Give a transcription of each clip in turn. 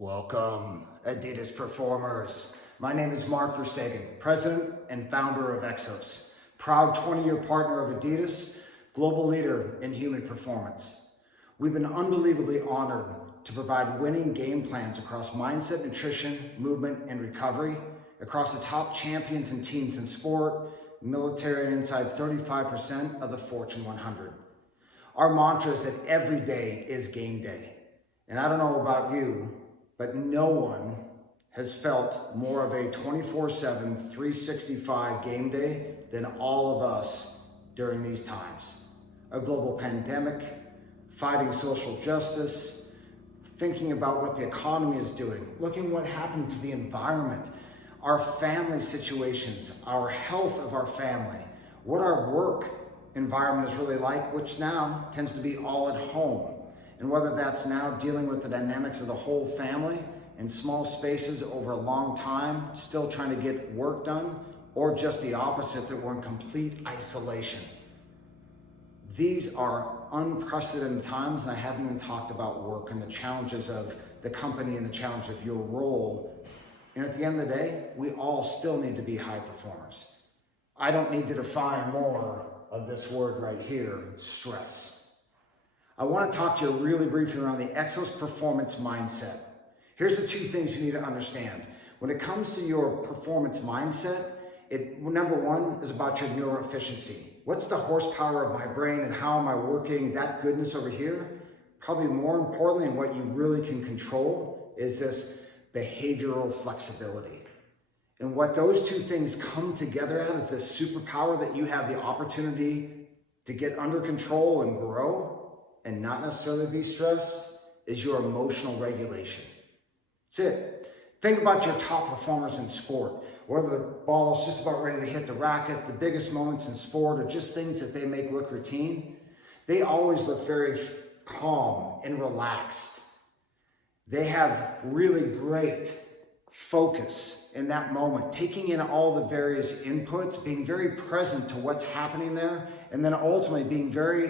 Welcome, Adidas performers. My name is Mark Verstegen, president and founder of EXOS, proud 20-year partner of Adidas, global leader in human performance. We've been unbelievably honored to provide winning game plans across mindset, nutrition, movement, and recovery, across the top champions and teams in sport, military, and inside 35% of the Fortune 100. Our mantra is that every day is game day. And I don't know about you, but no one has felt more of a 24/7, 365 game day than all of us during these times. A global pandemic, fighting social justice, thinking about what the economy is doing, looking what happened to the environment, our family situations, our health of our family, what our work environment is really like, which now tends to be all at home. And whether that's now dealing with the dynamics of the whole family in small spaces over a long time, still trying to get work done, or just the opposite, that we're in complete isolation. These are unprecedented times, and I haven't even talked about work and the challenges of the company and the challenge of your role. And at the end of the day, we all still need to be high performers. I don't need to define more of this word right here, stress. I want to talk to you really briefly around the EXOS performance mindset. Here's the two things you need to understand. When it comes to your performance mindset, number one is about your neuroefficiency. What's the horsepower of my brain and how am I working that goodness over here? Probably more importantly, and what you really can control, is this behavioral flexibility. And what those two things come together at is this superpower that you have the opportunity to get under control and grow, and not necessarily be stressed, is your emotional regulation. That's it. Think about your top performers in sport, whether the ball is just about ready to hit the racket, the biggest moments in sport, or just things that they make look routine. They always look very calm and relaxed. They have really great focus in that moment, taking in all the various inputs, being very present to what's happening there, and then ultimately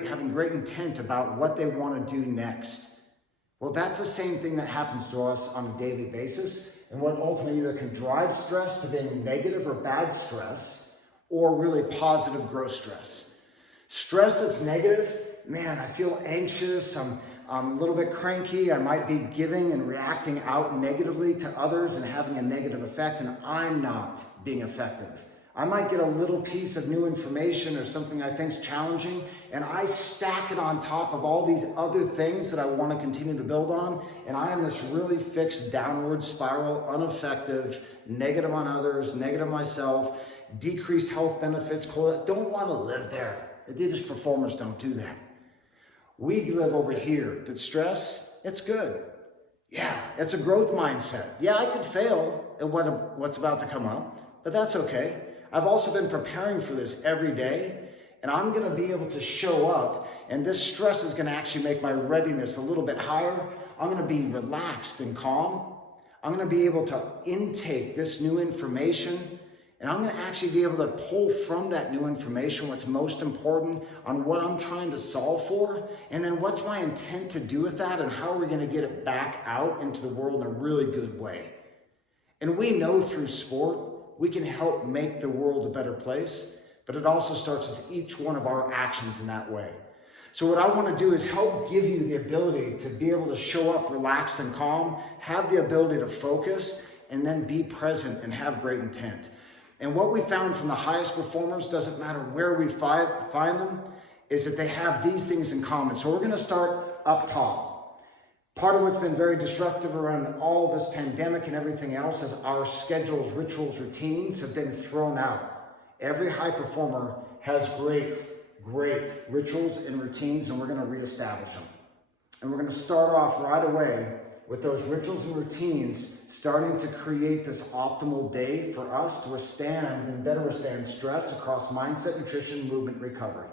having great intent about what they want to do next. Well, that's the same thing that happens to us on a daily basis, and what ultimately either can drive stress to being negative or bad stress, or really positive growth stress. Stress that's negative, man, I feel anxious, I'm a little bit cranky, I might be giving and reacting out negatively to others and having a negative effect, and I'm not being effective. I might get a little piece of new information or something I think is challenging, and I stack it on top of all these other things that I want to continue to build on, and I am this really fixed downward spiral, ineffective, negative on others, negative myself, decreased health benefits. Don't want to live there. Adidas performers don't do that. We live over here. That stress, it's good. Yeah, it's a growth mindset. Yeah, I could fail at what's about to come up, but that's okay. I've also been preparing for this every day, and I'm gonna be able to show up, and this stress is gonna actually make my readiness a little bit higher. I'm gonna be relaxed and calm. I'm gonna be able to intake this new information, and I'm gonna actually be able to pull from that new information what's most important on what I'm trying to solve for, and then what's my intent to do with that, and how are we gonna get it back out into the world in a really good way. And we know through sport, we can help make the world a better place, but it also starts with each one of our actions in that way. So what I want to do is help give you the ability to be able to show up relaxed and calm, have the ability to focus, and then be present and have great intent. And what we found from the highest performers, doesn't matter where we find them, is that they have these things in common. So we're going to start up top. Part of what's been very disruptive around all this pandemic and everything else is our schedules, rituals, routines have been thrown out. Every high performer has great rituals and routines, and we're going to reestablish them. And we're going to start off right away with those rituals and routines, starting to create this optimal day for us to withstand and better withstand stress across mindset, nutrition, movement, recovery.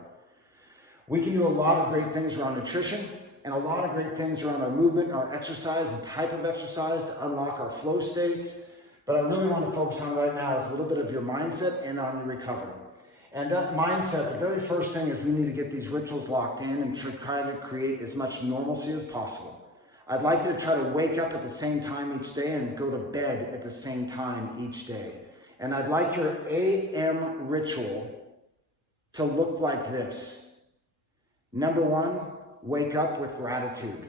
We can do a lot of great things around nutrition, and a lot of great things around our movement, our exercise, and type of exercise to unlock our flow states. But I really want to focus on right now is a little bit of your mindset and on your recovery. And that mindset, the very first thing is we need to get these rituals locked in and try to create as much normalcy as possible. I'd like you to try to wake up at the same time each day and go to bed at the same time each day. And I'd like your AM ritual to look like this. Number one, wake up with gratitude.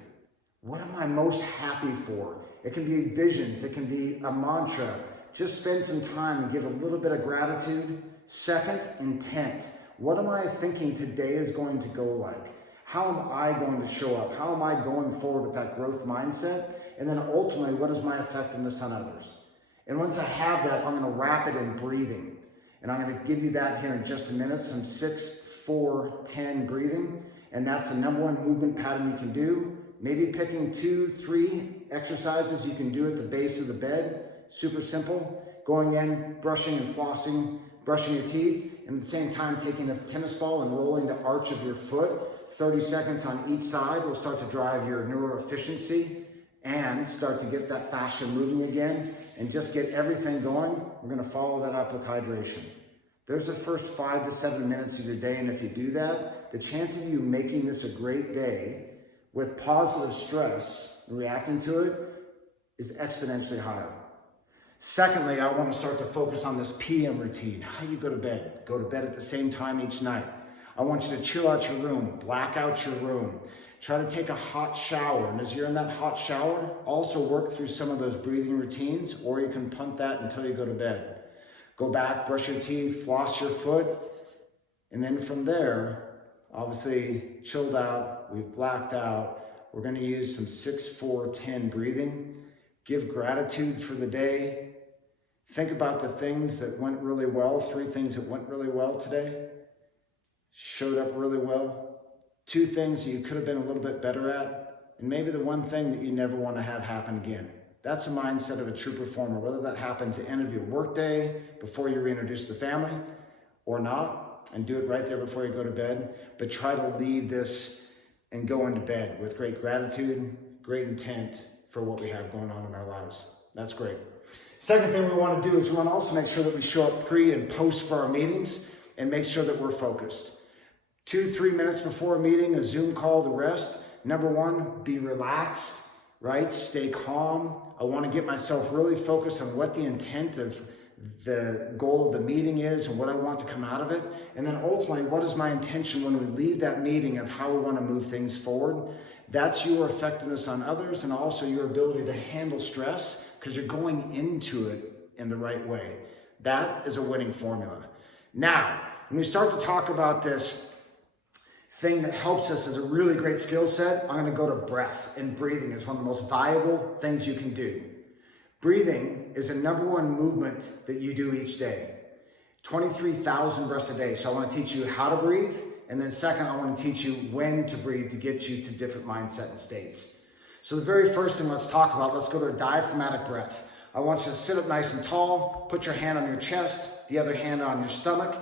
What am I most happy for? It can be visions, it can be a mantra. Just spend some time and give a little bit of gratitude. Second, intent. What am I thinking today is going to go like? How am I going to show up? How am I going forward with that growth mindset? And then ultimately, what is my effectiveness on others? And once I have that, I'm going to wrap it in breathing. And I'm going to give you that here in just a minute, some 6-4-10 breathing. And that's the number one movement pattern you can do. Maybe picking 2-3 exercises you can do at the base of the bed. Super simple. Going in, brushing and flossing, brushing your teeth, and at the same time taking a tennis ball and rolling the arch of your foot. 30 seconds on each side will start to drive your neuro efficiency and start to get that fascia moving again and just get everything going. We're going to follow that up with hydration. There's the first 5 to 7 minutes of your day, and if you do that, the chance of you making this a great day with positive stress and reacting to it is exponentially higher. Secondly, I want to start to focus on this PM routine. How you go to bed. Go to bed at the same time each night. I want you to chill out your room, black out your room. Try to take a hot shower. And as you're in that hot shower, also work through some of those breathing routines, or you can punt that until you go to bed. Go back, brush your teeth, floss your foot. And then from there, obviously chilled out, we've blacked out. We're going to use some 6-4-10 breathing. Give gratitude for the day. Think about the things that went really well, 3 things that went really well today. Showed up really well. 2 things that you could have been a little bit better at, and maybe the 1 thing that you never want to have happen again. That's a mindset of a true performer, whether that happens at the end of your workday, before you reintroduce the family, or not, and do it right there before you go to bed. But try to leave this and go into bed with great gratitude, great intent for what we have going on in our lives. That's great. Second thing we want to do is we want to also make sure that we show up pre and post for our meetings and make sure that we're focused. 2-3 minutes before a meeting, a Zoom call, the rest. Number one, be relaxed, right? Stay calm. I want to get myself really focused on what the intent of the goal of the meeting is and what I want to come out of it. And then ultimately, what is my intention when we leave that meeting of how we want to move things forward? That's your effectiveness on others and also your ability to handle stress because you're going into it in the right way. That is a winning formula. Now, when we start to talk about this thing that helps us as a really great skill set, I'm going to go to breath, and breathing is one of the most valuable things you can do. Breathing is the number one movement that you do each day. 23,000 breaths a day. So I want to teach you how to breathe, and then second, I want to teach you when to breathe to get you to different mindset and states. So the very first thing let's talk about, let's go to a diaphragmatic breath. I want you to sit up nice and tall, put your hand on your chest, the other hand on your stomach,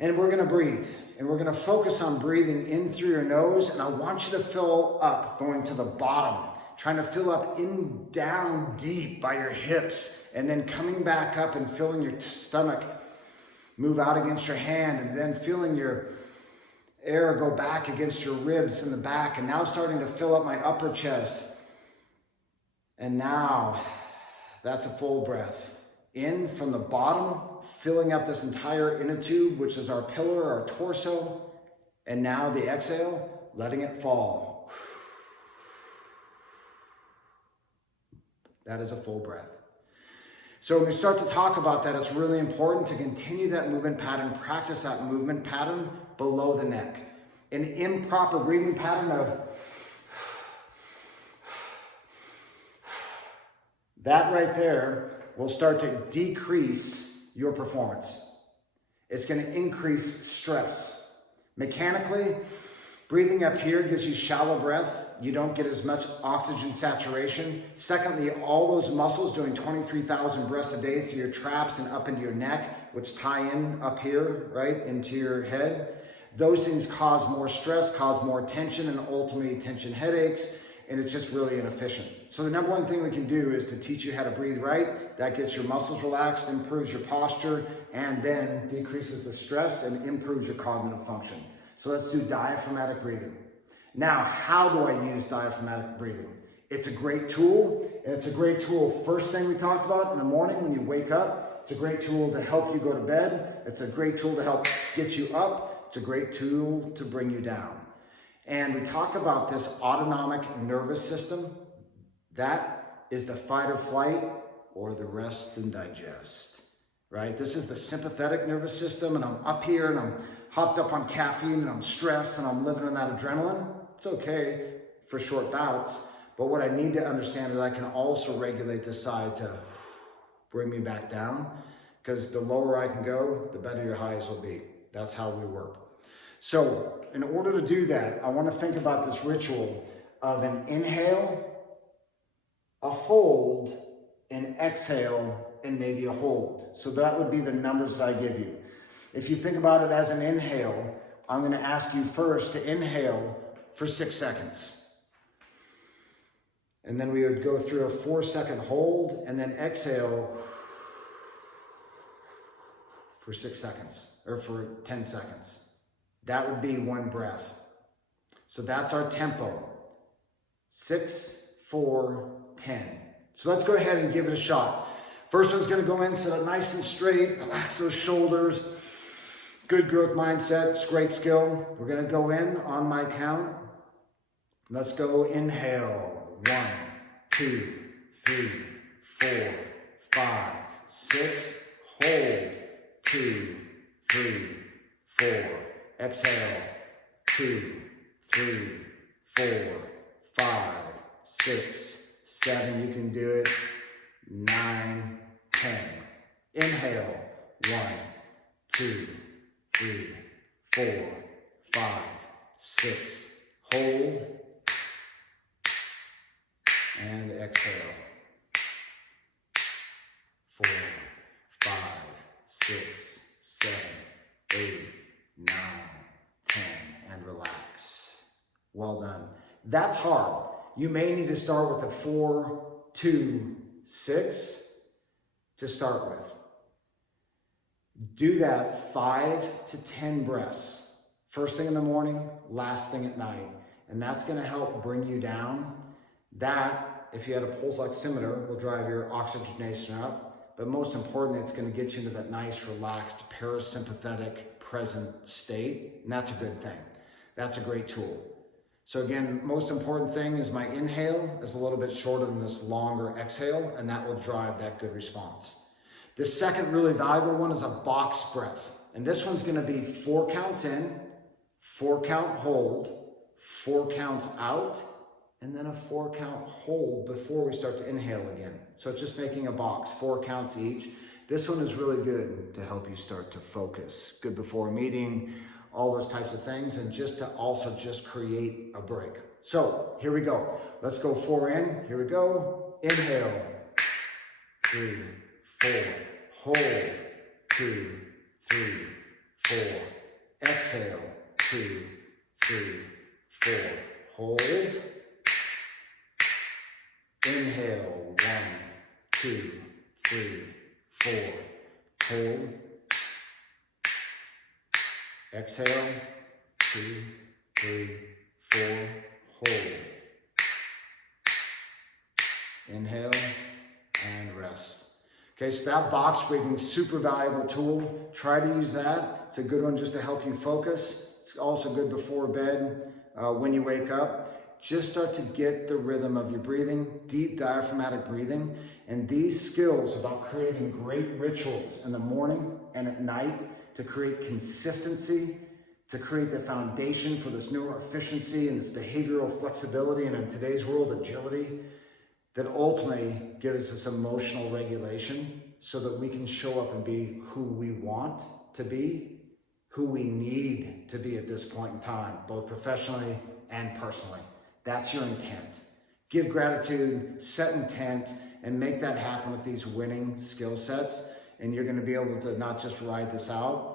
and we're going to breathe. And we're going to focus on breathing in through your nose, and I want you to fill up, going to the bottom, trying to fill up in, down, deep by your hips, and then coming back up and filling your stomach, move out against your hand, and then feeling your air go back against your ribs in the back, and now starting to fill up my upper chest. And now, that's a full breath. In from the bottom, filling up this entire inner tube, which is our pillar, our torso. And now the exhale, letting it fall. That is a full breath. So when we start to talk about that, it's really important to continue that movement pattern, practice that movement pattern below the neck. An improper breathing pattern of that right there will start to decrease your performance. It's going to increase stress. Mechanically, breathing up here gives you shallow breath. You don't get as much oxygen saturation. Secondly, all those muscles doing 23,000 breaths a day through your traps and up into your neck, which tie in up here, right, into your head. Those things cause more stress, cause more tension, and ultimately tension headaches, and it's just really inefficient. So the number one thing we can do is to teach you how to breathe right. That gets your muscles relaxed, improves your posture, and then decreases the stress and improves your cognitive function. So let's do diaphragmatic breathing. Now, how do I use diaphragmatic breathing? It's a great tool, and it's a great tool first thing we talked about in the morning when you wake up. It's a great tool to help you go to bed. It's a great tool to help get you up. It's a great tool to bring you down. And we talk about this autonomic nervous system. That is the fight or flight or the rest and digest, right? This is the sympathetic nervous system, and I'm up here and I'm hopped up on caffeine and I'm stressed and I'm living in that adrenaline. It's okay for short bouts, but what I need to understand is I can also regulate this side to bring me back down, because the lower I can go, the better your highs will be. That's how we work. So in order to do that, I want to think about this ritual of an inhale, a hold, an exhale, and maybe a hold. So that would be the numbers that I give you. If you think about it as an inhale, I'm going to ask you first to inhale for 6 seconds. And then we would go through a 4-second hold and then exhale for 6 seconds or for 10 seconds. That would be one breath. So that's our tempo. 6, 4, 10. So let's go ahead and give it a shot. First one's going to go in, sit up nice and straight, relax those shoulders. Good growth mindset, it's great skill. We're going to go in on my count. Let's go inhale. 1, 2, 3, 4, 5, 6. Hold. 2, 3, 4. Exhale. 2, 3, 4, 5, 6, 7. You can do it. 9, 10. Inhale. 1, 2, 3, 4, 5, 6. Hold. And exhale. 4, 5, 6, 7, 8, 9, 10. And relax. Well done. That's hard. You may need to start with a 4, 2, 6 to start with. Do that 5 to 10 breaths. First thing in the morning, last thing at night. And that's going to help bring you down. That, if you had a pulse oximeter, will drive your oxygenation up. But most importantly, it's going to get you into that nice, relaxed, parasympathetic, present state. And that's a good thing. That's a great tool. So again, most important thing is my inhale is a little bit shorter than this longer exhale, and that will drive that good response. The second really valuable one is a box breath. And this one's going to be 4 counts in, 4 count hold, 4 counts out, and then a 4 count hold before we start to inhale again. So it's just making a box, 4 counts each. This one is really good to help you start to focus. Good before a meeting, all those types of things, and just to also just create a break. So here we go. Let's go 4 in. Here we go. Inhale. 3, 4. Hold. 2, 3, 4. Exhale. 2, 3, 4. Hold. Inhale. 1, 2, 3, 4. Hold. Exhale. 2, 3, 4. Hold. Inhale and rest. Okay, so that box breathing is super valuable tool. Try to use that. It's a good one just to help you focus. It's also good before bed, when you wake up. Just start to get the rhythm of your breathing, deep diaphragmatic breathing. And these skills about creating great rituals in the morning and at night to create consistency, to create the foundation for this neuroefficiency and this behavioral flexibility, and in today's world, agility, that ultimately gives us emotional regulation so that we can show up and be who we want to be, who we need to be at this point in time, both professionally and personally. That's your intent. Give gratitude, set intent, and make that happen with these winning skill sets. And you're going to be able to not just ride this out,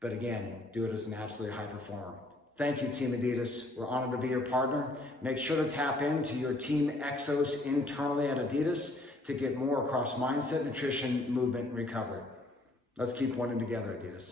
but again, do it as an absolutely high performer. Thank you, Team Adidas. We're honored to be your partner. Make sure to tap into your Team EXOS internally at Adidas to get more across mindset, nutrition, movement, and recovery. Let's keep winning together, Adidas.